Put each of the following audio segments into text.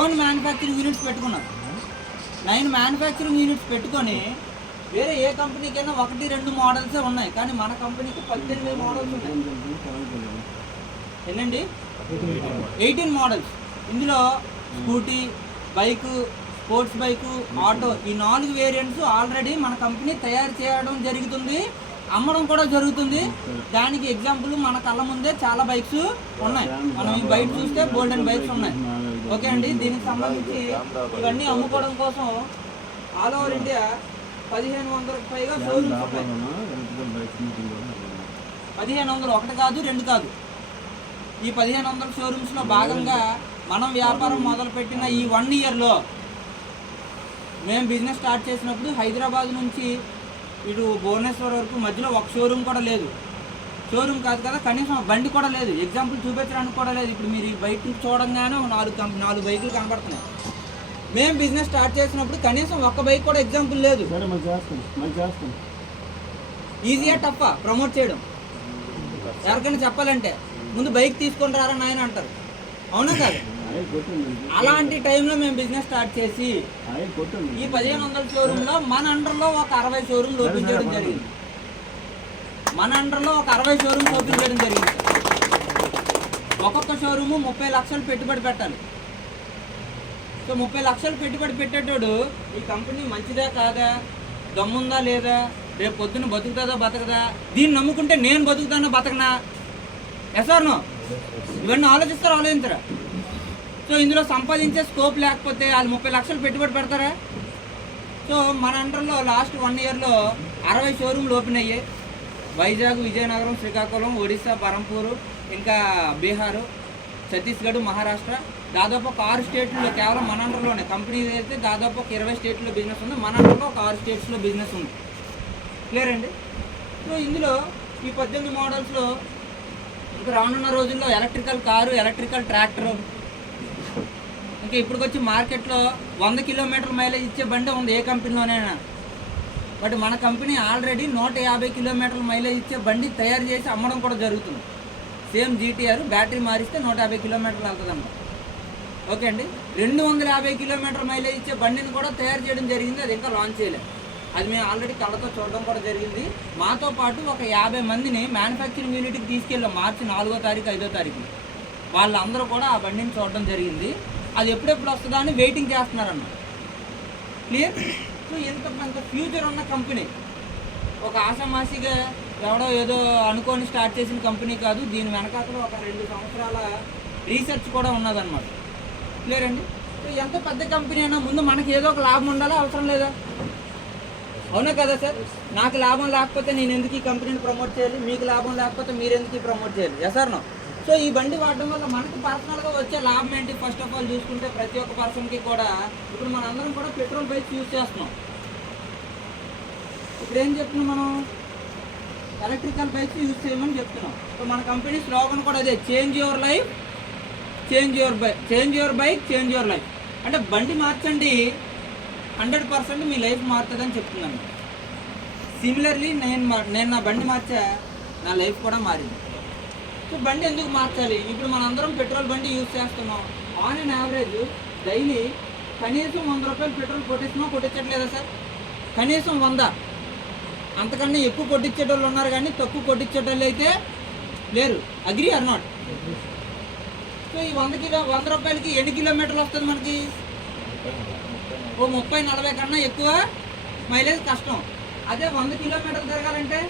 Own manufacturing units పెట్టుకున్నారు. 9 manufacturing units పెట్టుకొని వేరే ఏ కంపెనీకైనా 1-2 మోడల్సే ఉన్నాయి, కానీ మన కంపెనీకి 18 మోడల్స్ ఉన్నాయి. ఎన్నండి? 18 మోడల్స్. ఇందులో scooty, bike, sports bike, auto, ఈ 4 వేరియంట్స్ ఆల్రెడీ మన కంపెనీ తయారు చేయడం జరుగుతుంది, అమ్మడం కూడా జరుగుతుంది. దానికి ఎగ్జాంపుల్ మన కళ్ళ ముందే చాలా బైక్స్ ఉన్నాయి. మనం ఈ బయట చూస్తే గోల్డెన్ బైక్స్ ఉన్నాయి. ఓకే అండి, దీనికి సంబంధించి ఇవన్నీ అమ్ముకోవడం కోసం ఆల్ ఓవర్ ఇండియా 1500కు పైగా షోరూమ్స్ ఉన్నాయి. 1500, ఒకటి కాదు, 2 కాదు. ఈ 1500 షోరూమ్స్లో భాగంగా మనం వ్యాపారం మొదలుపెట్టిన ఈ 1 ఇయర్లో మేము బిజినెస్ స్టార్ట్ చేసినప్పుడు హైదరాబాద్ నుంచి ఇటు భువనేశ్వర్ వరకు మధ్యలో ఒక షోరూమ్ కూడా లేదు. షోరూమ్ కాదు కదా, కనీసం బండి కూడా లేదు, ఎగ్జాంపుల్ చూపించడానికి కూడా లేదు. ఇప్పుడు మీరు బయట చూడంగానే 4 బైకులు కనబడుతున్నాయి. మేము బిజినెస్ స్టార్ట్ చేసినప్పుడు కనీసం ఒక్క బైక్ కూడా ఎగ్జాంపుల్ లేదు. ఈజీయా టఫా ప్రమోట్ చేయడం? ఎవరికైనా చెప్పాలంటే ముందు బైక్ తీసుకొని రారా నాయన అంటారు, అవునా కాదు? అలాంటి టైంలో మేము బిజినెస్ స్టార్ట్ చేసి ఈ 1500 షోరూంలో మన అండర్లో ఒక 60 షోరూమ్లు ఓపెన్ చేయడం జరిగింది. ఒక్కొక్క షోరూము 30 లక్షలు పెట్టుబడి పెట్టాలి. సో 30 లక్షలు పెట్టుబడి పెట్టేటోడు ఈ కంపెనీ మంచిదా కాదా, దమ్ముందా లేదా, రేపు పొద్దున్న బతుకుతుందా బతకదా, దీన్ని నమ్ముకుంటే నేను బతుకుతానా బతకనా, ఎసార్నో ఇవన్నీ ఆలోచించరా? సో ఇందులో సంపాదించే స్కోప్ లేకపోతే వాళ్ళు 30 లక్షలు పెట్టుబడి పెడతారా? సో మన అండర్లో లాస్ట్ 1 ఇయర్లో 60 షోరూమ్లు ఓపెన్ అయ్యాయి. వైజాగ్, విజయనగరం, శ్రీకాకుళం, ఒడిశా, బరంపూరు, ఇంకా బీహారు, ఛత్తీస్గఢ్, మహారాష్ట్ర, దాదాపు ఒక 6 స్టేట్లలో కేవలం మన అండర్లోనే. కంపెనీ అయితే దాదాపు ఒక 20 స్టేట్లో బిజినెస్ ఉంది, మన అండర్లో ఒక 6 స్టేట్స్లో బిజినెస్ ఉంది. క్లియర్ అండి? సో ఇందులో ఈ 18 మోడల్స్లో ఇంకా రానున్న రోజుల్లో ఎలక్ట్రికల్ కారు, ఎలక్ట్రికల్ ట్రాక్టరు, ఇంకా ఇప్పటికొచ్చి మార్కెట్లో 100 కిలోమీటర్ల మైలేజ్ ఇచ్చే బండి ఉంది ఏ కంపెనీలోనైనా. బట్ మన కంపెనీ ఆల్రెడీ 150 కిలోమీటర్ల మైలేజ్ ఇచ్చే బండి తయారు చేసి అమ్మడం కూడా జరుగుతుంది. సేమ్ GTR, బ్యాటరీ మారిస్తే 150 కిలోమీటర్లు వెళ్తుందన్నమాట. ఓకే అండి, 250 కిలోమీటర్ల మైలేజ్ ఇచ్చే బండిని కూడా తయారు చేయడం జరిగింది. అది ఇంకా లాంచ్ చేయలేదు, అది మేము ఆల్రెడీ కళ్ళతో చూడడం కూడా జరిగింది. మాతో పాటు ఒక 50 మందిని మ్యానుఫ్యాక్చరింగ్ యూనిట్కి తీసుకెళ్ళాం మార్చి 4వ తారీఖు 5వ తారీఖున. వాళ్ళందరూ కూడా ఆ బండిని చూడడం జరిగింది. అది ఎప్పుడెప్పుడు వస్తుందా అని వెయిటింగ్ చేస్తున్నారన్నమాట. క్లియర్? సో ఎంత ఫ్యూచర్ ఉన్న కంపెనీ, ఒక ఆషామాషిగా ఎవడో ఏదో అనుకొని స్టార్ట్ చేసిన కంపెనీ కాదు. దీని వెనకాతలో ఒక 2 సంవత్సరాల రీసెర్చ్ కూడా ఉన్నదన్నమాట. క్లియర్ అండి? సో ఎంత పెద్ద కంపెనీ అయినా ముందు మనకి ఏదో ఒక లాభం ఉండాలా, అవసరం లేదా? అవునా కదా సార్? నాకు లాభం లేకపోతే నేను ఎందుకు ఈ కంపెనీని ప్రమోట్ చేయాలి, మీకు లాభం లేకపోతే మీరు ఎందుకు ప్రమోట్ చేయాలి? Yes or no? సో ఈ బండి వాడడం వల్ల మనకి పర్సనల్గా వచ్చే లాభం ఏంటి? ఫస్ట్ ఆఫ్ ఆల్ చూసుకుంటే ప్రతి ఒక్క పర్సన్కి కూడా ఇప్పుడు మనందరం కూడా పెట్రోల్ బైక్స్ యూజ్ చేస్తున్నాం. ఇప్పుడు ఏం చెప్తున్నాం మనం? ఎలక్ట్రికల్ బైక్స్ యూజ్ చేయమని చెప్తున్నాం. సో మన కంపెనీ స్లోగన్ కూడా అదే, change your life, change your bike, change your life. అంటే బండి మార్చండి, 100% మీ లైఫ్ మారుతుందని చెప్తున్నాను. సిమిలర్లీ నేను నా బండి మార్చా, నా లైఫ్ కూడా మారింది. సో బండి ఎందుకు మార్చాలి? ఇప్పుడు మనందరం పెట్రోల్ బండి యూజ్ చేస్తున్నాం. ఆన్ అండ్ యావరేజ్ డైలీ కనీసం 100 రూపాయలు పెట్రోల్ కొట్టించట్లేదా సార్? కనీసం 100, అంతకన్నా ఎక్కువ కొట్టించేటోళ్ళు ఉన్నారు, కానీ తక్కువ కొట్టించేటోళ్ళు అయితే లేరు. Agree or not? సో ఈ 100 రూపాయలకి ఎన్ని కిలోమీటర్లు వస్తుంది మనకి? ఓ 30-40 కన్నా ఎక్కువ మైలేజ్ కష్టం. అదే 100 కిలోమీటర్లు తిరగాలంటే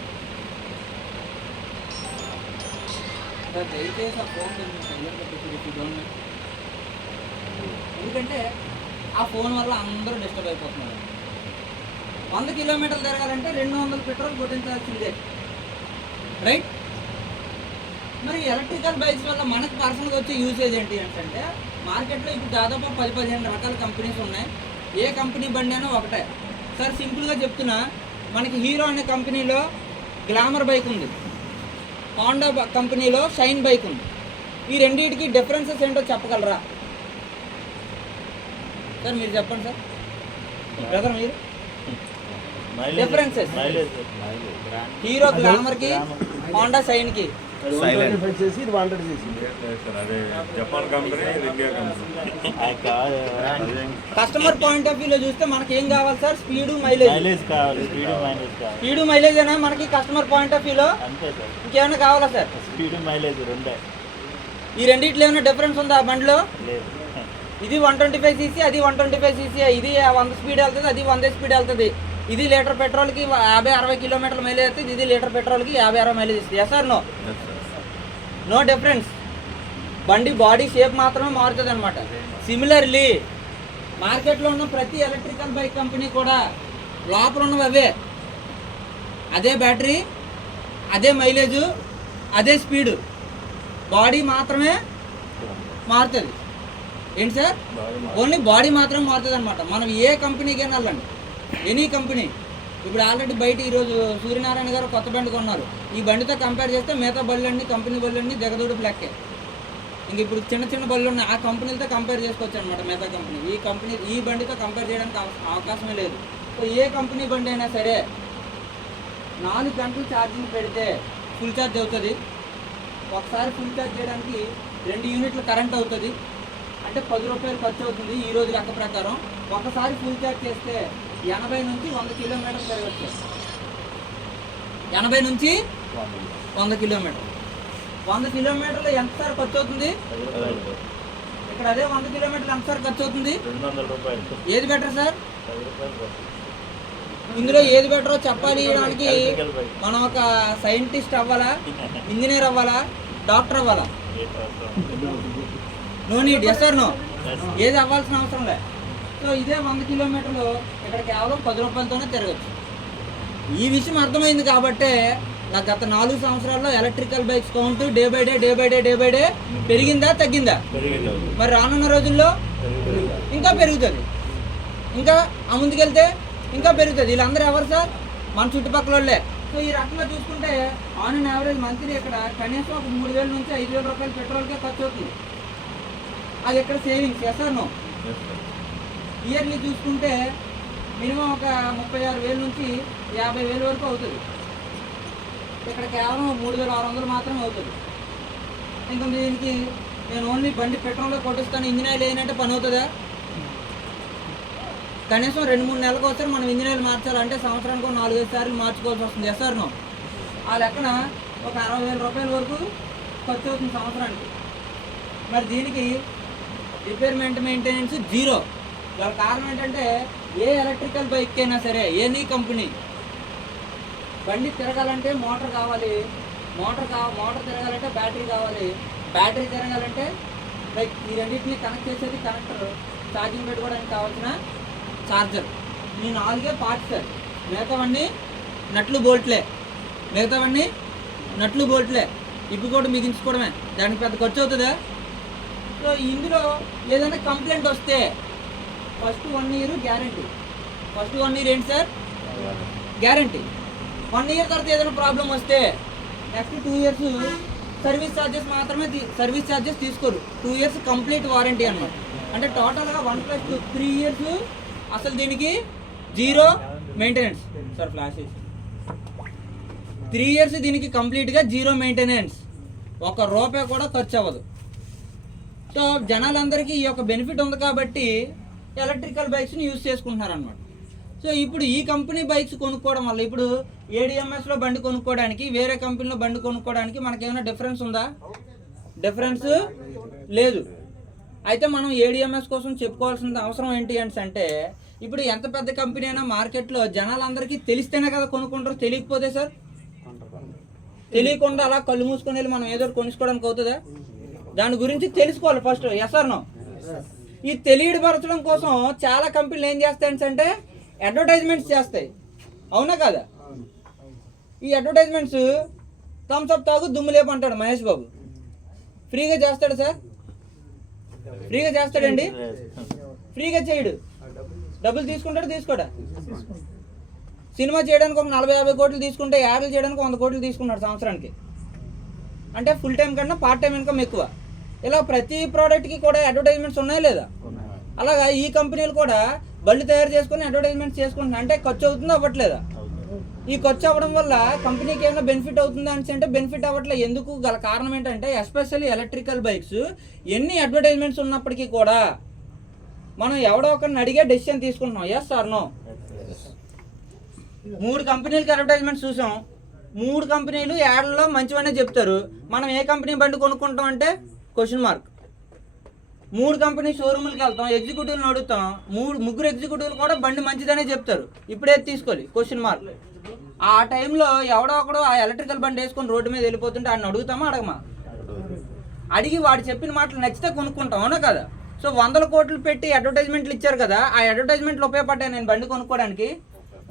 దయచేసి ఆ ఫోన్ ఎందుకంటే ఆ ఫోన్ వల్ల అందరూ డిస్టర్బ్ అయిపోతున్నారు. 100 కిలోమీటర్లు తిరగాలంటే 200 పెట్రోల్ కొట్టించాల్సిందే, రైట్? మరి ఎలక్ట్రికల్ బైక్స్ వల్ల మనకు పర్సనల్గా వచ్చే యూసేజ్ ఏంటి అంటే, మార్కెట్లో ఇప్పుడు దాదాపు 10-15 రకాల కంపెనీస్ ఉన్నాయి. ఏ కంపెనీ బండి అయినా ఒకటే సార్. సింపుల్గా చెప్తున్నా, మనకి హీరో అనే కంపెనీలో గ్లామర్ బైక్ ఉంది, హోండా కంపెనీలో షైన్ బైక్ ఉంది. ఈ రెండింటికి డిఫరెన్సెస్ ఏంటో చెప్పగలరా సార్? మీరు చెప్పండి సార్. బ్రదర్ మీరు డిఫరెన్సెస్, హీరో గ్లామర్కి, హోండా షైన్కి ఇది 100 చేసి అదే జపాన్ కంపెనీ, ఇది India company. Customer point of వ్యూలో చూస్తే మనకి ఏం కావాలి సార్? స్పీడ్, మైలేజ్ కావాలి. స్పీడ్ మైలేజ్ అయినా మనకి కస్టమర్ పాయింట్ ఆఫ్ వ్యూలో అంతే సార్. ఇంకేమైనా కావాలా సార్? స్పీడ్ మైలేజ్ రెండే. ఈ రెండిట్లో ఏమైనా డిఫరెన్స్ ఉందా ఆ బండిలో? లేదు. ఇది 125 cc, అది 125 cc. ఇది 100 స్పీడ్ వెళ్తుంది, అది 100 స్పీడ్ వెళ్తుంది. ఇది లీటర్ పెట్రోల్కి 50-60 కిలోమీటర్ల మైలేజ్ వస్తుంది, ఇది లీటర్ పెట్రోల్కి 50-60 మైలేజ్ ఇస్తుంది. Yes or no? No difference. బండి బాడీ షేప్ మాత్రమే మారుతుంది అనమాట. సిమిలర్లీ మార్కెట్లో ఉన్న ప్రతి ఎలక్ట్రికల్ బైక్ కంపెనీ కూడా లోపల ఉన్నవి అవే. అదే బ్యాటరీ, అదే మైలేజు, అదే స్పీడు, బాడీ మాత్రమే మారుతుంది. ఏంటి సార్? ఓన్లీ బాడీ మాత్రమే మారుతుంది అనమాట. మనం ఏ కంపెనీకైనా వెళ్ళండి, ఎనీ కంపెనీ. ఇప్పుడు ఆల్రెడీ బయట ఈరోజు సూర్యనారాయణ గారు కొత్త బండి కొన్నారు. ఈ బండితో కంపేర్ చేస్తే మిగతా బళ్ళన్నీ, కంపెనీ బళ్ళన్నీ దిగదూడు బ్లాక్కే. ఇంక ఇప్పుడు చిన్న చిన్న బళ్ళు ఉన్నాయి, ఆ కంపెనీలతో కంపేర్ చేసుకోవచ్చు అనమాట. మిగతా కంపెనీ ఈ బండితో కంపేర్ చేయడానికి అవకాశమే లేదు. సో ఏ కంపెనీ బండి అయినా సరే 4 గంటలు ఛార్జింగ్ పెడితే ఫుల్ ఛార్జ్ అవుతుంది. ఒకసారి ఫుల్ ఛార్జ్ చేయడానికి 2 యూనిట్లు కరెంట్ అవుతుంది. అంటే 10 రూపాయలు ఖర్చు అవుతుంది ఈ రోజు లెక్క ప్రకారం. ఒకసారి ఫుల్ ఛార్జ్ చేస్తే 80 నుంచి 100 కిలోమీటర్లు తిరగచ్చు. 80 నుంచి 100 కిలోమీటర్లు. 100 కిలోమీటర్లు ఎంత సార్ ఖర్చు అవుతుంది? ఇక్కడ అదే 100 కిలోమీటర్లు ఎంత సార్ ఖర్చు అవుతుంది? 200 రూపాయలు. ఏది బెటర్ సార్? 10 రూపాయలు. ఇందులో ఏది బెటరో చెప్పాలి అనడానికి మనం ఒక సైంటిస్ట్ అవ్వాలా, ఇంజనీర్ అవ్వాలా, డాక్టర్ అవ్వాలా? No need. Yes or no? ఏది అవ్వాల్సిన అవసరం లే. సో ఇదే 100 కిలోమీటర్లు ఇక్కడ కేవలం 10 రూపాయలతోనే తిరగచ్చు. ఈ విషయం అర్థమైంది కాబట్టే నాకు గత 4 సంవత్సరాల్లో electrical bikes count day by day పెరిగిందా, తగ్గిందా? మరి రానున్న రోజుల్లో ఇంకా పెరుగుతుంది. ఇంకా ఆ ముందుకెళ్తే ఇంకా పెరుగుతుంది. వీళ్ళందరూ ఎవరు సార్? మన చుట్టుపక్కల వాళ్ళే. సో ఈ రకంగా చూసుకుంటే ఆన్ అండ్ యావరేజ్ మంత్లీ ఇక్కడ కనీసం ఒక 3,000 నుంచి 5,000 రూపాయలు పెట్రోల్కే ఖర్చు అవుతుంది. అది ఎక్కడ savings? Yes or no? Yearly చూసుకుంటే మినిమం ఒక 36,000 నుంచి 50,000 వరకు అవుతుంది. ఇక్కడ కేవలం 3,600 మాత్రమే అవుతుంది. ఇంకా దీనికి నేను ఓన్లీ బండి పెట్రోల్లో కొట్టిస్తాను, ఇంజిన్ ఆయిల్ ఏంటంటే పని అవుతుందా? కనీసం 2-3 నెలలకు ఒకసారి మనం ఇంజిన్ ఆయిల్ మార్చాలంటే సంవత్సరానికి 4-5 సార్లు మార్చుకోవాల్సి వస్తుంది. Yes or no? ఆ లెక్కన ఒక 60,000 రూపాయల వరకు ఖర్చు అవుతుంది సంవత్సరానికి. మరి దీనికి రిపేర్ మెయింటెనెన్స్ జీరో. గల కారణం ఏంటంటే ఏ ఎలక్ట్రికల్ బైక్ అయినా సరే, ఎనీ కంపెనీ, బండి తిరగాలంటే మోటార్ కావాలి, మోటార్ తిరగాలంటే బ్యాటరీ కావాలి, బ్యాటరీ తిరగాలంటే బైక్. ఈ రెండింటిని కనెక్ట్ చేసేది కనెక్టర్, ఛార్జింగ్ పెట్టుకోవడానికి కావాల్సిన ఛార్జర్. ఈ 4 పార్ట్స్ సార్. మిగతావన్నీ నట్లు బోల్ట్లే. ఇప్పు కూడా మిగించుకోవడమే. దానికి పెద్ద ఖర్చు అవుతుందా? సో ఇందులో ఏదైనా కంప్లైంట్ వస్తే first 1 year guarantee. First 1 year ఏంటి సార్? గ్యారంటీ. 1 ఇయర్ తర్వాత ఏదైనా ప్రాబ్లం వస్తే నెక్స్ట్ 2 ఇయర్స్ సర్వీస్ ఛార్జెస్ తీసుకోరు. 2 ఇయర్స్ కంప్లీట్ వారంటీ అన్నమాట. అంటే టోటల్గా 1+2 3 ఇయర్స్ అసలు దీనికి zero maintenance. Sir flash 3 years దీనికి కంప్లీట్గా జీరో మెయింటెనెన్స్. 1 రూపాయి కూడా ఖర్చు అవ్వదు. సో జనాలందరికీ ఈ యొక్క బెనిఫిట్ ఉంది కాబట్టి ఎలక్ట్రికల్ బైక్స్ని యూజ్ చేసుకుంటున్నారు అనమాట. సో ఇప్పుడు ఈ కంపెనీ బైక్స్ కొనుక్కోవడం వల్ల ఇప్పుడు ఏడిఎంఎస్లో బండి కొనుక్కోవడానికి, వేరే కంపెనీలో బండి కొనుక్కోవడానికి మనకేమైనా డిఫరెన్స్ ఉందా? డిఫరెన్స్ లేదు. అయితే మనం ఏడిఎంఎస్ కోసం చెప్పుకోవాల్సిన అవసరం ఏంటి అంటే ఇప్పుడు ఎంత పెద్ద కంపెనీ అయినా మార్కెట్లో జనాలందరికీ తెలిస్తేనే కదా కొనుక్కుంటారు. తెలియకపోతే సార్, తెలియకుండా అలా కళ్ళు మూసుకొని వెళ్ళి మనం ఏదో కొనుక్కోవడానికి అవుతుందా? దాని గురించి తెలుసుకోవాలి ఫస్ట్. Yes or no? ఈ తెలియపరచడం కోసం చాలా కంపెనీలు ఏం చేస్తాయి అంటే అడ్వర్టైజ్మెంట్స్ చేస్తాయి. అవునా కదా? ఈ అడ్వర్టైజ్మెంట్స్ థమ్స్అప్ తాగు దుమ్ము లేపు అంటాడు మహేష్ బాబు. ఫ్రీగా చేస్తాడు సార్? ఫ్రీగా చేస్తాడండి? ఫ్రీగా చేయడు. డబ్బులు తీసుకోడా? సినిమా చేయడానికి ఒక 40-50 కోట్లు తీసుకుంటే యాడ్లు చేయడానికి 100 కోట్లు తీసుకున్నాడు సంవత్సరానికి. అంటే ఫుల్ టైం కన్నా పార్ట్ టైం ఇన్కమ్ ఎక్కువ. ఇలా ప్రతి ప్రోడక్ట్కి కూడా అడ్వర్టైజ్మెంట్స్ ఉన్నాయా లేదా? అలాగా ఈ కంపెనీలు కూడా బళ్ళు తయారు చేసుకుని అడ్వర్టైజ్మెంట్స్ చేసుకుంటున్నాయి. అంటే ఖర్చు అవుతుందో అవ్వట్లేదా? ఈ ఖర్చు అవ్వడం వల్ల కంపెనీకి ఏమైనా బెనిఫిట్ అవుతుందా అని అంటే బెనిఫిట్ అవ్వట్లేదు. ఎందుకు గల కారణం ఏంటంటే ఎస్పెషల్లీ ఎలక్ట్రికల్ బైక్స్ ఎన్ని అడ్వర్టైజ్మెంట్స్ ఉన్నప్పటికీ కూడా మనం ఎవడో ఒకరిని అడిగే డెసిషన్ తీసుకుంటున్నాం. Yes or no? 3 కంపెనీలకి అడ్వర్టైజ్మెంట్స్ చూసాం. 3 కంపెనీలు యాడ్లలో మంచివనే చెప్తారు. మనం ఏ కంపెనీ బండి కొనుక్కుంటాం అంటే క్వశ్చన్ మార్క్. 3 కంపెనీ షోరూమ్లకి వెళ్తాం, ఎగ్జిక్యూటివ్ని అడుగుతాం, 3 ఎగ్జిక్యూటివ్లు కూడా బండి మంచిదనే చెప్తారు. ఇప్పుడే తీసుకోవాలి క్వశ్చన్ మార్క్. ఆ టైంలో ఎవడో ఒకడు ఆ ఎలక్ట్రికల్ బండి వేసుకొని రోడ్డు మీద వెళ్ళిపోతుంటే ఆయన అడుగుతామా అడగమా? అడిగి వాడు చెప్పిన మాటలు నచ్చితే కొనుక్కుంటాం, అవునా కదా? సో 100 కోట్లు పెట్టి అడ్వర్టైజ్మెంట్లు ఇచ్చారు కదా, ఆ అడ్వర్టైజ్మెంట్లు ఉపయోగపడ్డాయి నేను బండి కొనుక్కోవడానికి.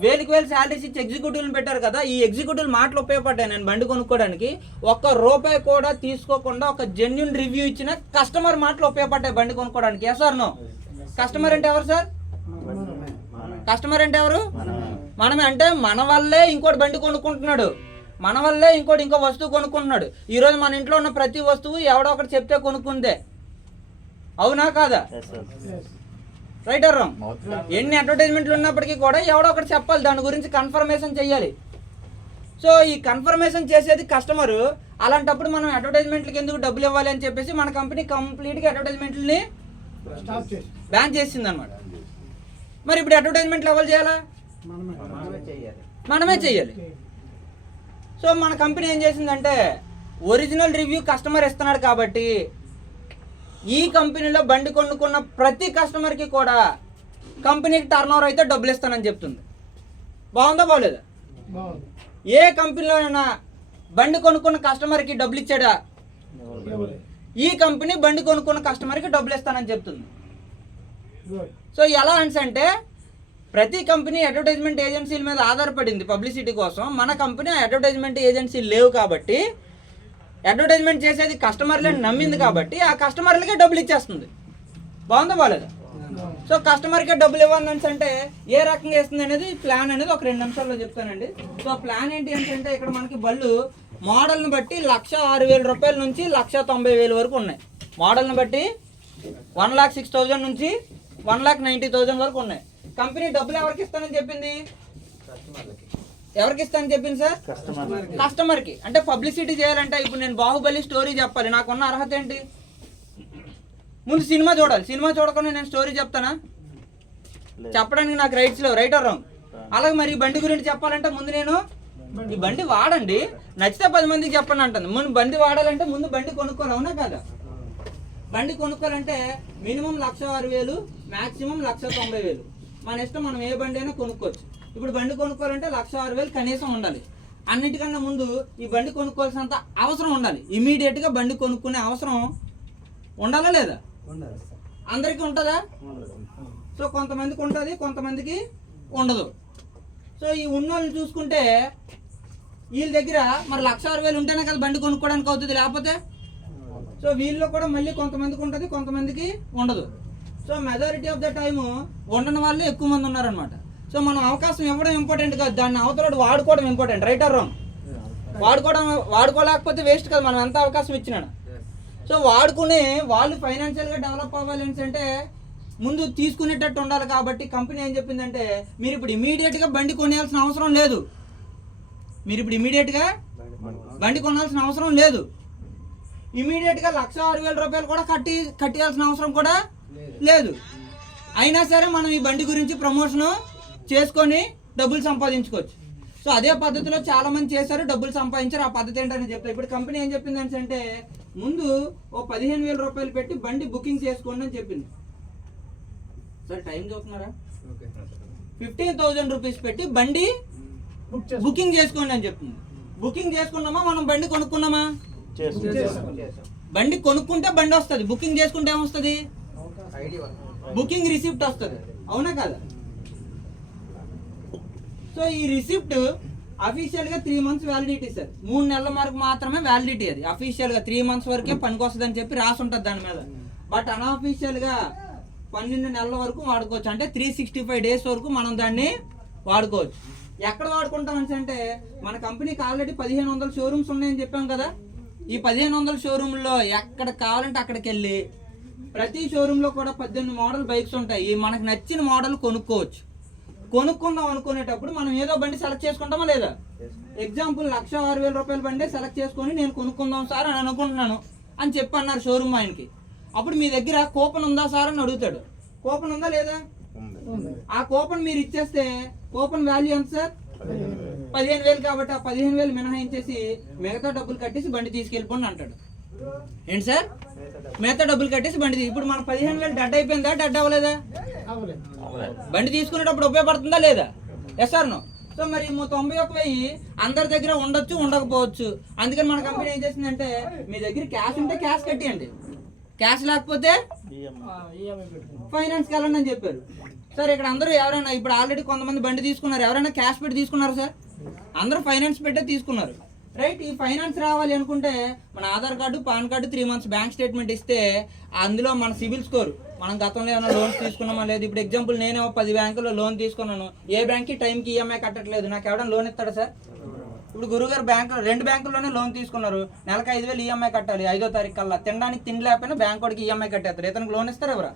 1000 శాలరీస్ ఇచ్చి ఎగ్జిక్యూటివ్ని పెట్టారు కదా, ఈ ఎగ్జిక్యూటివ్ మాటలు ఉపయోగపడ్డాయి నేను బండి కొనుక్కోవడానికి. ₹1 కూడా తీసుకోకుండా ఒక జెన్యూన్ రివ్యూ ఇచ్చిన కస్టమర్ మాటలు ఉపయోగపడ్డాయి బండి కొనుక్కోవడానికి. Yes or no? కస్టమర్ అంటే ఎవరు సార్? కస్టమర్ అంటే ఎవరు? మనమే. అంటే మన వల్లే ఇంకోటి బండి కొనుక్కుంటున్నాడు, మన వల్లే ఇంకో వస్తువు కొనుక్కుంటున్నాడు. ఈరోజు మన ఇంట్లో ఉన్న ప్రతి వస్తువు ఎవడో ఒకటి చెప్తే కొనుక్కుందే, అవునా కాదా? Right or wrong? ఎన్ని అడ్వర్టైజ్మెంట్లు ఉన్నప్పటికీ కూడా ఎవడో ఒకటి చెప్పాలి, దాని గురించి కన్ఫర్మేషన్ చెయ్యాలి. సో ఈ కన్ఫర్మేషన్ చేసేది కస్టమరు. అలాంటప్పుడు మనం అడ్వర్టైజ్మెంట్లకి ఎందుకు డబ్బులు ఇవ్వాలి అని చెప్పేసి మన కంపెనీ కంప్లీట్గా అడ్వర్టైజ్మెంట్లని బ్యాన్ చేసింది అనమాట. మరి ఇప్పుడు అడ్వర్టైజ్మెంట్లు ఎవరు చేయాలా? మనమే చెయ్యాలి. సో మన కంపెనీ ఏం చేసిందంటే ఒరిజినల్ రివ్యూ కస్టమర్ ఇస్తున్నాడు కాబట్టి ఈ కంపెనీలో బండి కొనుక్కున్న ప్రతి కస్టమర్కి కూడా కంపెనీకి టర్న్ ఓవర్ అయితే డబ్బులు ఇస్తానని చెప్తుంది. బాగుందా బాగోలేదా? ఏ కంపెనీలోనైనా బండి కొనుక్కున్న కస్టమర్కి డబ్బులు ఇచ్చాడా? ఈ కంపెనీ బండి కొనుక్కున్న కస్టమర్కి డబ్బులు ఇస్తానని చెప్తుంది. సో ఎలా అంటే ప్రతి కంపెనీ అడ్వర్టైజ్మెంట్ ఏజెన్సీల మీద ఆధారపడింది పబ్లిసిటీ కోసం. మన కంపెనీ అడ్వర్టైజ్మెంట్ ఏజెన్సీలు లేవు కాబట్టి అడ్వర్టైజ్మెంట్ చేసేది కస్టమర్లని నమ్మింది కాబట్టి ఆ కస్టమర్లకే డబ్బులు ఇచ్చేస్తుంది. బాగుందా బాగోలేదా? సో కస్టమర్కే డబ్బులు ఇవ్వాలని అంటే ఏ రకంగా ఇస్తుంది అనేది ప్లాన్ అనేది ఒక 2 నిమిషాల్లో చెప్తానండి. సో ప్లాన్ ఏంటి అంటే ఇక్కడ మనకి బళ్ళు మోడల్ని బట్టి ₹1,06,000 నుంచి ₹1,90,000 వరకు ఉన్నాయి. మోడల్ని బట్టి 1,06,000 నుంచి 1,90,000 వరకు ఉన్నాయి. కంపెనీ డబ్బులు ఎవరికి ఇస్తానని చెప్పింది? ఎవరికి ఇస్తానని చెప్పింది సార్? కస్టమర్కి. అంటే పబ్లిసిటీ చేయాలంటే ఇప్పుడు నేను బాహుబలి స్టోరీ చెప్పాలి, నాకున్న అర్హత ఏంటి? ముందు సినిమా చూడాలి. సినిమా చూడకుండా నేను స్టోరీ చెప్తానా? చెప్పడానికి నాకు రైట్స్ లేవు. Right or wrong? అలాగే మరి బండి గురించి చెప్పాలంటే ముందు నేను ఈ బండి వాడండి, నచ్చితే 10 మందికి చెప్పండి అంటుంది. ముందు బండి వాడాలంటే ముందు బండి కొనుక్కోవాలి, అవునా కదా? బండి కొనుక్కోవాలంటే మినిమం 1,06,000, మ్యాక్సిమం 1,90,000. మన ఇష్టం, మనం ఏ బండి అయినా కొనుక్కోవచ్చు. ఇప్పుడు బండి కొనుక్కోవాలంటే 1,06,000 కనీసం ఉండాలి. అన్నిటికన్నా ముందు ఈ బండి కొనుక్కోవాల్సినంత అవసరం ఉండాలి. ఇమీడియట్గా బండి కొనుక్కునే అవసరం ఉండాలా లేదా? అందరికీ ఉంటుందా? సో కొంతమందికి ఉంటుంది, కొంతమందికి ఉండదు. సో ఈ ఉన్నోళ్ళు చూసుకుంటే వీళ్ళ దగ్గర మరి 1,06,000 ఉంటేనే కదా బండి కొనుక్కోవడానికి అవుతుంది, లేకపోతే? సో వీళ్ళలో కూడా మళ్ళీ కొంతమందికి ఉంటుంది, కొంతమందికి ఉండదు. So majority of the time ఉండని వాళ్ళు ఎక్కువ మంది ఉన్నారనమాట. సో మనం అవకాశం ఇవ్వడం ఇంపార్టెంట్ కాదు, దాన్ని అవతల వాడుకోవడం ఇంపార్టెంట్. Right or wrong? వాడుకోలేకపోతే వేస్ట్ కదా మనం ఎంత అవకాశం ఇచ్చినాడు. సో వాడుకునే వాళ్ళు ఫైనాన్షియల్గా డెవలప్ అవ్వాలి అంటే ముందు తీసుకునేటట్టు ఉండాలి. కాబట్టి కంపెనీ ఏం చెప్పిందంటే మీరు ఇప్పుడు ఇమీడియట్గా బండి కొనేయాల్సిన అవసరం లేదు. ఇమీడియట్గా ₹1,06,000 కూడా కట్టేయాల్సిన అవసరం కూడా లేదు. అయినా సరే మనం ఈ బండి గురించి ప్రమోషన్ చేసుకొని డబ్బులు సంపాదించుకోవచ్చు. సో అదే పద్ధతిలో చాలా మంది చేశారు, డబ్బులు సంపాదించారు. ఆ పద్ధతి ఏంటని చెప్తారు. ఇప్పుడు కంపెనీ ఏం చెప్పింది అంటే ముందు ₹15,000 పెట్టి బండి బుకింగ్ చేసుకోండి అని చెప్పింది. సార్ టైం చూస్తున్నారా? 15,000 పెట్టి బండి బుకింగ్ చేసుకోండి అని చెప్తుంది. బుకింగ్ చేసుకున్నామా, మనం బండి కొనుక్కున్నామా? బండి కొనుక్కుంటే బండి వస్తుంది, బుకింగ్ చేసుకుంటే ఏమొస్తుంది? బుకింగ్ రిసిప్ట్ వస్తుంది, అవునా కదా? సో ఈ రిసిప్ట్ అఫీషియల్గా 3 months వ్యాలిడిటీ సార్. 3 నెలల వరకు మాత్రమే వ్యాలిడిటీ. అది అఫీషియల్గా 3 months వరకే పనికి వస్తుంది అని చెప్పి రాసి ఉంటుంది దాని మీద. బట్ అన్అఫీషియల్గా 12 నెలల వరకు వాడుకోవచ్చు. అంటే 365 days వరకు మనం దాన్ని వాడుకోవచ్చు. ఎక్కడ వాడుకుంటాం అంటే మన కంపెనీకి ఆల్రెడీ 1,500 షోరూమ్స్ ఉన్నాయని చెప్పాం కదా. ఈ 1,500 షోరూమ్లో ఎక్కడ కావాలంటే అక్కడికి వెళ్ళి ప్రతి షోరూంలో కూడా 18 మోడల్ బైక్స్ ఉంటాయి. మనకు నచ్చిన మోడల్ కొనుక్కోవచ్చు. కొనుక్కుందాం అనుకునేటప్పుడు మనం ఏదో బండి సెలెక్ట్ చేసుకుంటామా లేదా? ఎగ్జాంపుల్ 1,06,000 రూపాయల బండి సెలెక్ట్ చేసుకొని నేను కొనుక్కుందాం సార్ అని అనుకుంటున్నాను అని చెప్పి అన్నారు షోరూమ్ ఆయనకి. అప్పుడు మీ దగ్గర కూపన్ ఉందా సార్ అని అడుగుతాడు. కూపన్ ఉందా లేదా? ఆ కూపన్ మీరు ఇచ్చేస్తే కూపన్ వాల్యూ ఎంత సార్? 15,000. కాబట్టి ఆ 15,000 మినహాయించేసి మిగతా డబ్బులు కట్టేసి బండి తీసుకెళ్ళిపోండి అంటాడు. ఏంటి సార్? మిగతా డబ్బులు కట్టేసి బండి ఇప్పుడు మన 15,000 డడ్ అయిపోయిందా? డడ్ అవ్వలేదా? బండి తీసుకునేటప్పుడు ఉపయోగపడుతుందా లేదా? Yes or no? సో మరి 91,000 అందరి దగ్గర ఉండొచ్చు, ఉండకపోవచ్చు. అందుకని మన కంపెనీ ఏం చేసిందంటే మీ దగ్గర క్యాష్ ఉంటే క్యాష్ కట్టియండి, క్యాష్ లేకపోతే ఫైనాన్స్కి వెళ్ళండి అని చెప్పారు. సార్ ఇక్కడ అందరూ ఎవరైనా ఇప్పుడు ఆల్రెడీ కొంతమంది బండి తీసుకున్నారు, ఎవరైనా క్యాష్ పెట్టి తీసుకున్నారు సార్? అందరూ ఫైనాన్స్ పెట్టే తీసుకున్నారు, రైట్? ఈ ఫైనాన్స్ రావాలి అనుకుంటే మన Aadhaar card, pan card, 3 months bank statement ఇస్తే అందులో మన సిబిల్ స్కోర్, మనం గతంలో ఏమైనా లోన్స్ తీసుకున్నామా లేదు. ఇప్పుడు ఎగ్జాంపుల్ నేనేమో 10 బ్యాంకుల్లో లోన్ తీసుకున్నాను, ఏ బ్యాంక్కి టైంకి ఈఎంఐ కట్టట్లేదు, నాకు ఎవరైనా లోన్ ఇస్తాడా సార్? ఇప్పుడు గురుగారు బ్యాంకు 2 బ్యాంకుల్లోనే లోన్ తీసుకున్నారు, నెలకు 5,000 ఈఎంఐ కట్టాలి, 5వ తారీఖు కల్లా. తినడానికి తిండి లేకపోయినా బ్యాంక్ వాడికి ఈఎంఐ కట్టేస్తారు, ఇతనికి లోన్ ఇస్తారు ఎవరా?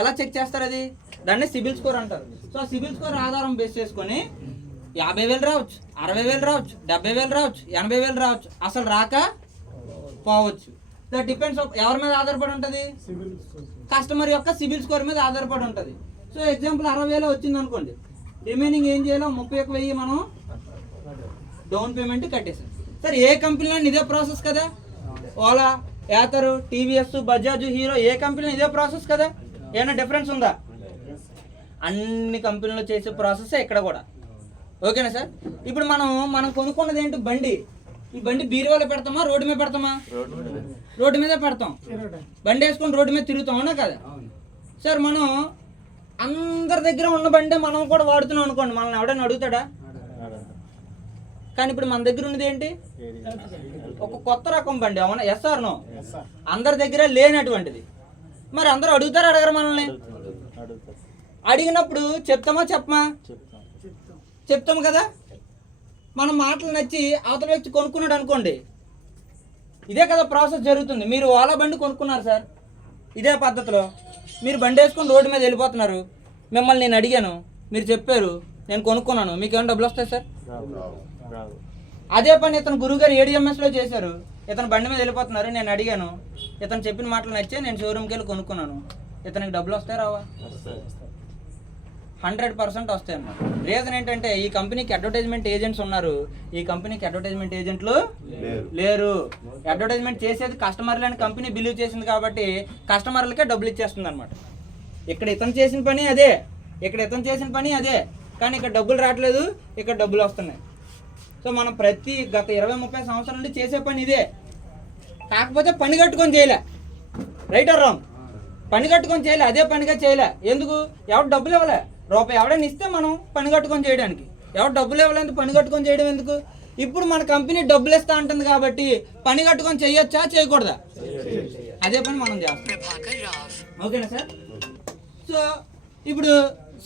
ఎలా చెక్ చేస్తారు అది? దాన్ని సిబిల్ స్కోర్ అంటారు. సో సిబిల్ స్కోర్ ఆధారం బేస్ చేసుకొని 50,000 రావచ్చు, 60,000 రావచ్చు, 70,000 రావచ్చు, 80,000 రావచ్చు, అసలు రాక పోవచ్చు. దట్ డిపెండ్స్ ఎవరి మీద ఆధారపడి ఉంటుంది? కస్టమర్ యొక్క సిబిల్ స్కోర్ మీద ఆధారపడి ఉంటుంది. సో ఎగ్జాంపుల్ 60,000 వచ్చింది అనుకోండి, రిమైనింగ్ ఏం చేయాలో 31,000 మనం డౌన్ పేమెంట్ కట్టేసాం. సార్ ఏ కంపెనీలో ఇదే ప్రాసెస్ కదా? ఓలా, యాతరు, టీవీఎస్, బజాజ్, హీరో, ఏ కంపెనీలో ఇదే ప్రాసెస్ కదా? ఏమైనా డిఫరెన్స్ ఉందా? అన్ని కంపెనీలో చేసే ప్రాసెస్ ఇక్కడ కూడా. ఓకేనా సార్? ఇప్పుడు మనం కొనుక్కున్నది ఏంటి? బండి. ఈ బండి బీరువాలో పెడతామా, రోడ్డు మీద పెడతామా? రోడ్డు మీద పెడతాం. బండి వేసుకొని రోడ్డు మీద తిరుగుతాం, అవునా కదా? సార్ మనం అందరి దగ్గర ఉన్న బండి మనం కూడా వాడుతున్నాం అనుకోండి, మనల్ని ఎవడైనా అడుగుతాడా? కానీ ఇప్పుడు మన దగ్గర ఉన్నది ఏంటి? ఒక కొత్త రకం బండి, అవునా? Yes or no? అందరి దగ్గర లేనటువంటిది. మరి అందరూ అడుగుతారా, అడగరు మనల్ని? అడిగినప్పుడు చెప్తామా చెప్పమా? చెప్తాము కదా. మన మాటలు నచ్చి అవతల వ్యక్తి కొనుక్కున్నాడు అనుకోండి, ఇదే కదా ప్రాసెస్ జరుగుతుంది. మీరు ఓలా బండి కొనుక్కున్నారు సార్, ఇదే పద్ధతిలో మీరు బండి వేసుకొని రోడ్డు మీద వెళ్ళిపోతున్నారు, మిమ్మల్ని నేను అడిగాను, మీరు చెప్పారు, నేను కొనుక్కున్నాను, మీకు ఏమైనా డబ్బులు వస్తాయి సార్? అదే పని ఇతను గురుగారు ADMSలో చేశారు, ఇతను బండి మీద వెళ్ళిపోతున్నారు, నేను అడిగాను, ఇతను చెప్పిన మాటలు నచ్చే నేను షోరూమ్కి వెళ్ళి కొనుక్కున్నాను, ఇతనికి డబ్బులు వస్తాయి రావా? 100% వస్తాయి అన్నమాట. రీజన్ ఏంటంటే ఈ కంపెనీకి అడ్వర్టైజ్మెంట్ ఏజెంట్స్ ఉన్నారు, ఈ కంపెనీకి అడ్వర్టైజ్మెంట్ ఏజెంట్లు లేరు. అడ్వర్టైజ్మెంట్ చేసేది కస్టమర్లు అని కంపెనీ బిలీవ్ చేసింది కాబట్టి కస్టమర్లకే డబ్బులు ఇచ్చేస్తుంది అనమాట. ఇక్కడ ఇతను చేసిన పని అదే, ఇక్కడ ఇతను చేసిన పని అదే, కానీ ఇక్కడ డబ్బులు రావట్లేదు, ఇక్కడ డబ్బులు వస్తున్నాయి. సో మనం గత 20-30 సంవత్సరాల నుండి చేసే పని ఇదే, కాకపోతే పని కట్టుకొని చేయలే. Right or wrong? పని కట్టుకొని చేయలే, అదే పనిగా చేయలే. ఎందుకు? ఎవరు డబ్బులు ఇవ్వలే. రూపాయి ఎవడైనా ఇస్తే మనం పని కట్టుకొని చేయడానికి, ఎవరు డబ్బులు ఇవ్వలేదు పని కట్టుకొని చేయడం ఎందుకు? ఇప్పుడు మన కంపెనీ డబ్బులు ఇస్తా అంటుంది కాబట్టి పని కట్టుకొని చేయొచ్చా, చేయకూడదా? అదే పని మనం చేస్తాం. ఓకేనా సార్? సో ఇప్పుడు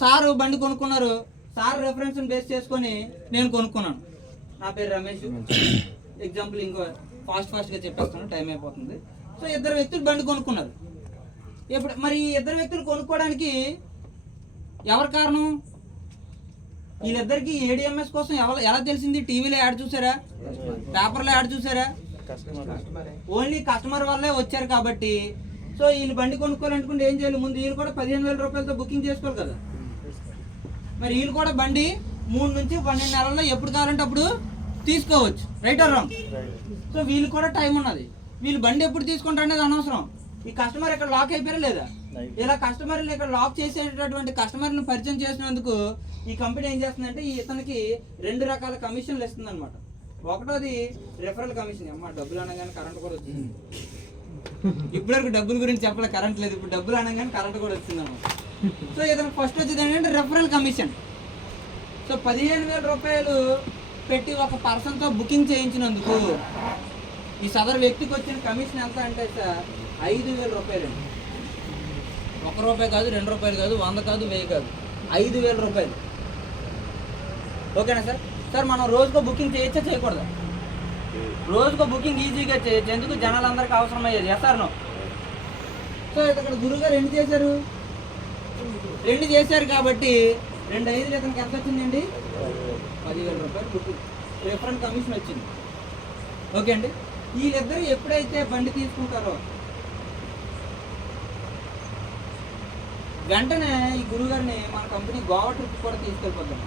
సారు బండి కొనుక్కున్నారు, సార్ రెఫరెన్స్ బేస్ చేసుకొని నేను కొనుక్కున్నాను, నా పేరు రమేష్. ఎగ్జాంపుల్ ఇంకో ఫాస్ట్గా చెప్పేస్తాను, టైం అయిపోతుంది. సో 2 వ్యక్తులు బండి కొనుక్కున్నారు. ఇప్పుడు మరి 2 వ్యక్తులు కొనుక్కోవడానికి ఎవరి కారణం? వీళ్ళిద్దరికి ADMS కోసం ఎలా తెలిసింది? టీవీలో యాడ్ చూసారా, పేపర్లో యాడ్ చూసారా? ఓన్లీ కస్టమర్ వల్లే వచ్చారు కాబట్టి. సో వీళ్ళు బండి కొనుక్కోవాలనుకుంటే ఏం చేయాలి? ముందు వీళ్ళు కూడా 15,000 రూపాయలతో బుకింగ్ చేసుకోవాలి కదా. మరి వీళ్ళు కూడా బండి 3 నుంచి 12 నెలల్లో ఎప్పుడు కావాలంటే అప్పుడు తీసుకోవచ్చు. Right or wrong? సో వీళ్ళు కూడా టైం ఉన్నది. వీళ్ళు బండి ఎప్పుడు తీసుకుంటారు అనేది అనవసరం. ఈ కస్టమర్ ఇక్కడ లాక్ అయిపోయారా లేదా? ఇలా కస్టమర్ని ఇక్కడ లాక్ చేసేటటువంటి కస్టమర్ని పరిచయం చేసినందుకు ఈ కంపెనీ ఏం చేస్తుందంటే ఇతనికి 2 రకాల కమిషన్లు ఇస్తుంది అనమాట. ఒకటోది రెఫరల్ కమిషన్. అమ్మ డబ్బులు అనగానే కరెంట్ కూడా వచ్చింది. ఇప్పటివరకు డబ్బుల గురించి చెప్పలే, కరెంట్ లేదు. ఇప్పుడు డబ్బులు అనగానే కరెంట్ కూడా వచ్చింది అనమాట. సో ఇతనికి ఫస్ట్ వచ్చేది ఏంటంటే రెఫరల్ కమిషన్. సో 15,000 రూపాయలు పెట్టి ఒక పర్సన్తో బుకింగ్ చేయించినందుకు ఈ సదరు వ్యక్తికి వచ్చిన కమిషన్ ఎంత అంటే సార్ 5,000 రూపాయలు. 1 రూపాయి కాదు, 2 రూపాయలు కాదు, 100 కాదు, 1000 కాదు, 5,000 రూపాయలు. ఓకేనా సార్? సార్ మనం రోజుకో బుకింగ్ చేయొచ్చా, చేయకూడదా? రోజుకో బుకింగ్ ఈజీగా చేయొచ్చు. ఎందుకు? జనాలందరికీ అవసరం అయ్యేది. ఎస్ఆర్నో? సో ఇక్కడ గురుగారు 2 చేశారు కాబట్టి 2,500 ఇతనికి ఎంత వచ్చిందండి? 10,000 రూపాయలు రిఫరెంట్ కమిషన్ వచ్చింది. ఓకే అండి. వీళ్ళిద్దరు ఎప్పుడైతే బండి తీసుకుంటారో వెంటనే ఈ గురుగారిని మన కంపెనీ గోవా ట్రిప్ కూడా తీసుకెళ్ళిపోతాం.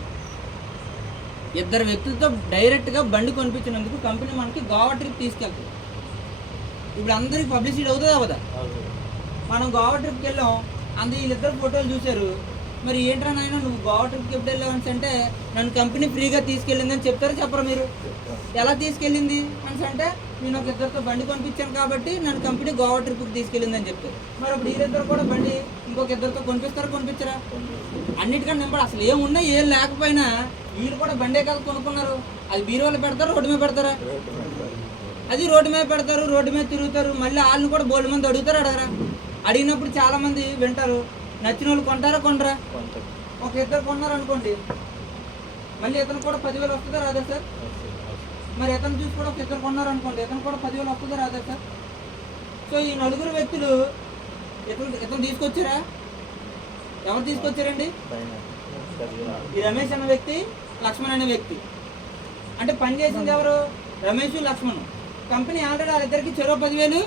ఇద్దరు వ్యక్తులతో డైరెక్ట్గా బండి కొనిపించినందుకు కంపెనీ మనకి గోవా ట్రిప్ తీసుకెళ్తుంది. ఇప్పుడు అందరికి పబ్లిసిటీ అవుతుందా అవదా? మనం గోవా ట్రిప్కి వెళ్ళాం, వీళ్ళిద్దరు ఫోటోలు చూశారు. మరి ఏంట్రా నాయన నువ్వు గోవా ట్రిప్కి ఎప్పుడు వెళ్ళావని అంటే నన్ను కంపెనీ ఫ్రీగా తీసుకెళ్ళిందని చెప్తారా చెప్పరా మీరు? ఎలా తీసుకెళ్ళింది అని అంటే నేను ఒక ఇద్దరితో బండి కొనిపించాను కాబట్టి నన్ను కంపెనీ గోవా ట్రిప్కి తీసుకెళ్ళిందని చెప్తారు. మరి అప్పుడు వీళ్ళిద్దరు కూడా బండి ఇంకొక ఇద్దరితో కొనిపిస్తారా కొనిపించరా? అన్నిటికన్నా నింపడు అసలు ఏమున్నా ఏం లేకపోయినా వీళ్ళు కూడా బండే కదా కొనుక్కున్నారు. అది బీరువాలో పెడతారు, రోడ్డు మీద పెడతారా? అది రోడ్డు మీద పెడతారు, రోడ్డు మీద తిరుగుతారు. మళ్ళీ వాళ్ళని కూడా బోల్డ్ మంది అడుగుతారు, అడగరా? అడిగినప్పుడు చాలా మంది వింటారు. నచ్చిన వాళ్ళు కొంటారా కొనరా? ఒక ఇద్దరు కొన్నారు అనుకోండి, మళ్ళీ ఇతను కూడా 10,000 వస్తుందా రాదా సార్? మరి ఇతను చూసి కూడా ఒక ఇద్దరు కొన్నారు అనుకోండి, ఇతను కూడా 10,000 వస్తుందా రాదా సార్? సో ఈ నలుగురు వ్యక్తులు ఇతను తీసుకొచ్చారా? ఎవరు తీసుకొచ్చారండి? ఈ రమేష్ అన్న వ్యక్తి, లక్ష్మణ్ అనే వ్యక్తి. అంటే పని చేసింది ఎవరు? రమేష్, లక్ష్మణ్. కంపెనీ ఆల్రెడీ వాళ్ళిద్దరికి చెరో 10,000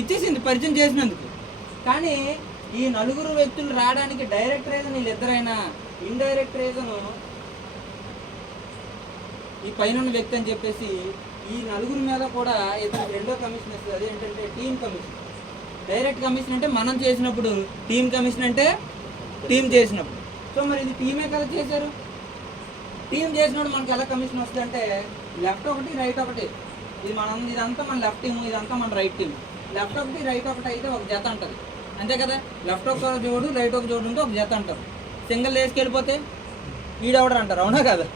ఇచ్చేసింది పరిచయం చేసినందుకు. కానీ ఈ నలుగురు వ్యక్తులు రావడానికి డైరెక్ట్ రీజన్ వీళ్ళిద్దరైనా, ఇండైరెక్ట్ రీజన్ ఈ పైన వ్యక్తి అని చెప్పేసి ఈ నలుగురి మీద కూడా ఇతనికి రెండో కమిషన్ ఇస్తుంది. అదేంటంటే టీమ్ కమిషన్. డైరెక్ట్ కమిషన్ అంటే మనం చేసినప్పుడు, టీమ్ కమిషన్ అంటే టీం చేసినప్పుడు. సో మరి ఇది టీమే కదా చేశారు. టీం చేసినప్పుడు మనకి ఎలా కమిషన్ వస్తుంది అంటే లెఫ్ట్ ఒకటి రైట్ ఒకటి. ఇది ఇదంతా మన లెఫ్ట్ టీము, ఇదంతా మన రైట్ టీము. లెఫ్ట్ ఒకటి రైట్ ఒకటి అయితే ఒక జత ఉంటుంది, అంతే కదా? లెఫ్ట్ ఒక జోడు రైట్ ఒక జోడు ఉంటే ఒక జత అంటారు. సింగిల్ వేసుకెళ్ళిపోతే వీడెవడరు అంటారు, అవునా కదా?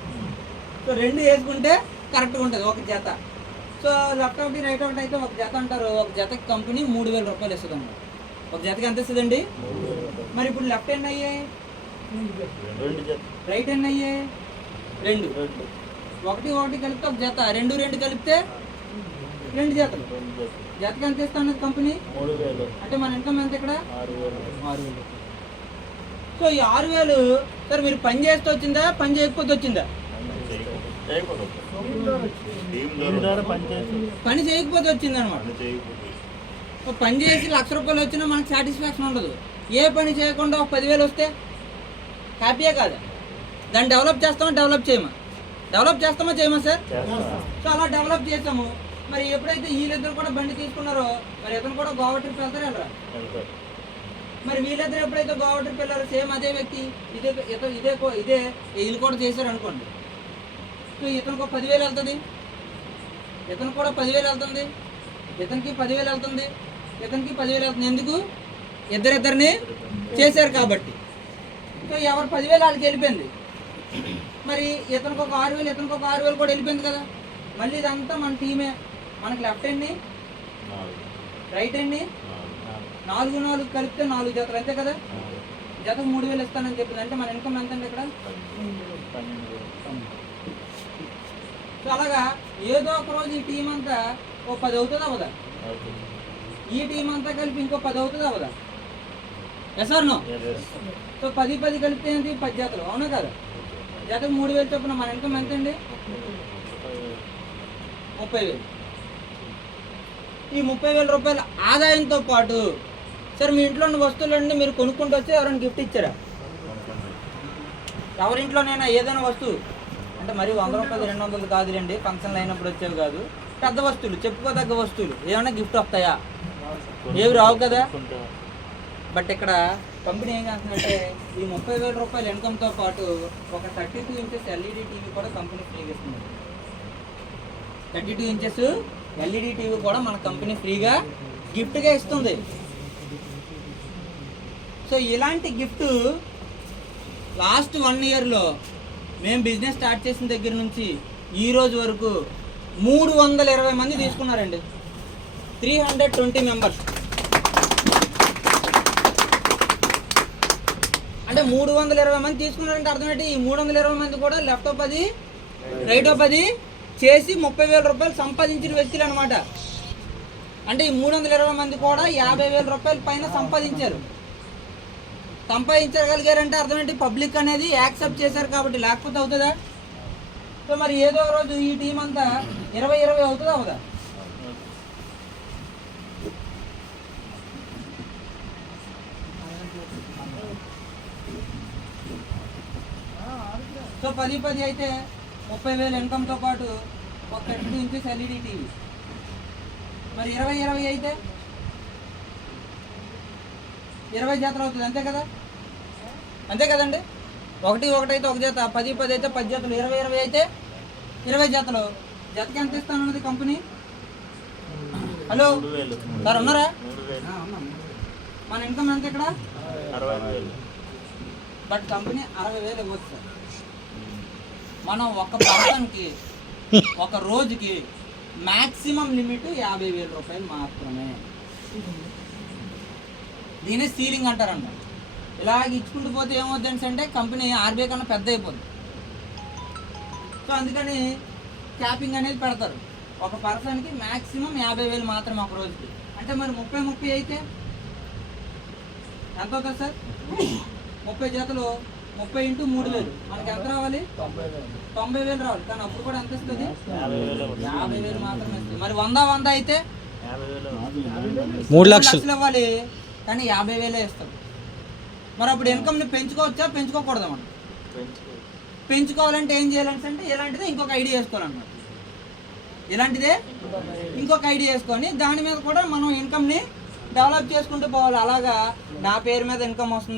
సో రెండు వేసుకుంటే కరెక్ట్గా ఉంటుంది ఒక జత. సో లెఫ్ట్ ఒకటి రైట్ ఒకటి అయితే ఒక జత అంటారు. ఒక జతకి కంపెనీ 3,000 రూపాయలు ఇస్తుంది అన్నమాట. ఒక జతకి ఎంత ఇస్తుందండి? మరి ఇప్పుడు లెఫ్ట్ ఎన్ని అయ్యాయి? రైట్ ఎన్ని అయ్యాయి? 2. ఒకటి ఒకటి కలిపితే ఒక జత, 2 2 కలిపితే 2 జతలు. జతకి ఎంత ఇస్తాను కంపెనీ? 3,000. అంటే మన ఇన్కమ్ ఎంత ఇక్కడ? 6,000. సో ఈ 6,000 సార్ మీరు పని చేస్తే వచ్చిందా, పని చేయకపోతే వచ్చిందా? పని చేయకపోతే వచ్చింది అనమాట. పని చేసి 1,00,000 రూపాయలు వచ్చినా మనకు సాటిస్ఫాక్షన్ ఉండదు. ఏ పని చేయకుండా ఒక 10,000 వస్తే హ్యాపీయే కాదా? దాన్ని డెవలప్ చేస్తామా డెవలప్ చేయమా? డెవలప్ చేస్తామా చేయమా సార్? సో అలా డెవలప్ చేసాము. మరి ఎప్పుడైతే వీళ్ళిద్దరు కూడా బండి తీసుకున్నారో మరి ఇతను కూడా గోవా ట్రిప్ వెళ్తారా వెళ్ళరా? మరి వీళ్ళిద్దరు ఎప్పుడైతే గోవా ట్రిప్ వెళ్ళారో సేమ్ అదే వ్యక్తి ఇదే వీళ్ళు కూడా చేశారు అనుకోండి. సో ఇతనికి 10,000 వెళ్తుంది, ఇతను కూడా 10,000 వెళ్తుంది, ఇతనికి 10,000 వెళ్తుంది, ఇతనికి 10,000 వెళ్తుంది. ఎందుకు? ఇద్దరిని చేశారు కాబట్టి. సో ఎవరు 10,000 వాళ్ళకి వెళ్ళిపోయింది. మరి ఇతనికి ఒక 6,000, ఇతనికి ఒక 6,000 కూడా వెళ్ళిపోయింది కదా. మళ్ళీ ఇదంతా మన టీమే. మనకి లెఫ్ట్ ఎన్ని, రైట్ ఎన్ని? 4 4 కలిపితే 4 జతలు, అంతే కదా? జతకు 3,000 ఇస్తానని చెప్పింది. అంటే మన ఇన్కమ్ ఎంత అండి ఇక్కడ? 12,000. సో అలాగా ఏదో ఒక రోజు ఈ టీం అంతా ఓ 10 అవుతుంది అవదా? ఈ టీం అంతా కలిపి ఇంకో 10 అవుతుంది అవదా? Yes or no? సో 10 10 కలిపితే ఏంటి? 10 జతలు, అవునా కదా? జతకు 3,000 చొప్పున మన ఇన్కమ్ ఎంత అండి? 30,000. ఈ 30,000 రూపాయల ఆదాయంతో పాటు సార్ మీ ఇంట్లో ఉన్న వస్తువులన్నీ మీరు కొనుక్కుంటూ వచ్చి ఎవరైనా గిఫ్ట్ ఇచ్చారా? ఎవరింట్లోనైనా ఏదైనా వస్తువు అంటే మరి 100 రూపాయలు 200 కాదులేండి, ఫంక్షన్లు అయినప్పుడు వచ్చేవి కాదు, పెద్ద వస్తువులు, చెప్పుకోదగ్గ వస్తువులు ఏమైనా గిఫ్ట్ వస్తాయా? ఏవి రావు కదా. బట్ ఇక్కడ కంపెనీ ఏం చేస్తుందంటే ఈ 30,000 రూపాయల ఇన్కమ్తో పాటు ఒక 32 ఇంచెస్ ఎల్ఈడి టీవీ కూడా కంపెనీ ఫ్రీగా ఇస్తుంది. 32 ఇంచెస్ ఎల్ఈడి టీవీ కూడా మన కంపెనీ ఫ్రీగా గిఫ్ట్గా ఇస్తుంది. సో ఇలాంటి గిఫ్ట్ లాస్ట్ 1 ఇయర్లో మేము బిజినెస్ స్టార్ట్ చేసిన దగ్గర నుంచి ఈ రోజు వరకు 320 మంది తీసుకున్నారండి. 320 మెంబర్స్. అంటే 320 మంది తీసుకున్నారంటే అర్థం ఏంటి? ఈ 320 మంది కూడా లెఫ్ట్ 10 రైట్ 10 చేసి 30,000 రూపాయలు సంపాదించిన వ్యక్తులు అనమాట. అంటే ఈ 320 మంది కూడా 50,000 రూపాయల పైన సంపాదించారు. సంపాదించగలిగారంటే అర్థం ఏంటి, పబ్లిక్ అనేది యాక్సెప్ట్ చేశారు కాబట్టి, లేకపోతే అవుతుందా? సో మరి ఏదో ఒక రోజు ఈ టీం అంతా 20-20 అవుతుందా అవుదా? సో 10 అయితే 30,000 ఇన్కమ్తో పాటు ఒక 2 ఇంచెస్ ఎల్ఈడి టీవీ. మరి 20-20 అయితే 20 జతలు అవుతుంది, అంతే కదా? అంతే కదండి. 1-1 అయితే 1 జత, 10-10 అయితే 10 జతలు, 20-20 అయితే 20 జతలు. జతకి ఎంత ఇస్తానన్నది కంపెనీ? హలో 3,000. సార్ ఉన్నారా? 3,000. మన ఇన్కమ్ ఎంత ఇక్కడ? 60,000. బట్ కంపెనీ 60,000 ఇవ్వచ్చు సార్. మనం ఒక పర్సన్కి ఒక రోజుకి మ్యాక్సిమం లిమిట్ 50,000 రూపాయలు మాత్రమే. దీనే సీలింగ్ అంటారంట. ఇలాగ ఇచ్చుకుంటూ పోతే ఏమవుతుంది అంటే కంపెనీ ఆర్బీఐ కన్నా పెద్ద అయిపోద్ది. సో అందుకని క్యాపింగ్ అనేది పెడతారు. ఒక పర్సన్కి మ్యాక్సిమం 50,000 మాత్రమే ఒక రోజుకి. అంటే మరి 30 అయితే ఎంత అవుతుంది సార్? 30 జతలు 30 × 3,000 మనకి ఎంత రావాలి? 90,000 రావాలి. కానీ అప్పుడు కూడా ఎంత ఇస్తుంది? 50,000 మాత్రమే ఇస్తుంది. మరి 100 అయితే 3 లక్షలు ఇవ్వాలి, కానీ 50,000 ఇస్తాం. మరి అప్పుడు ఇన్కమ్ని పెంచుకోవచ్చా పెంచుకోకూడదా? మనం పెంచుకోవాలంటే ఏం చేయాలంటే ఇలాంటిదే ఇంకొక ఐడియా వేసుకోవాలన్నమాట. ఇలాంటిదే ఇంకొక ఐడియా వేసుకొని దాని మీద కూడా మనం ఇన్కమ్ని డెవలప్ చేసుకుంటూ పోవాలి. అలాగా నా పేరు మీద ఇన్కమ్ వస్తుంది.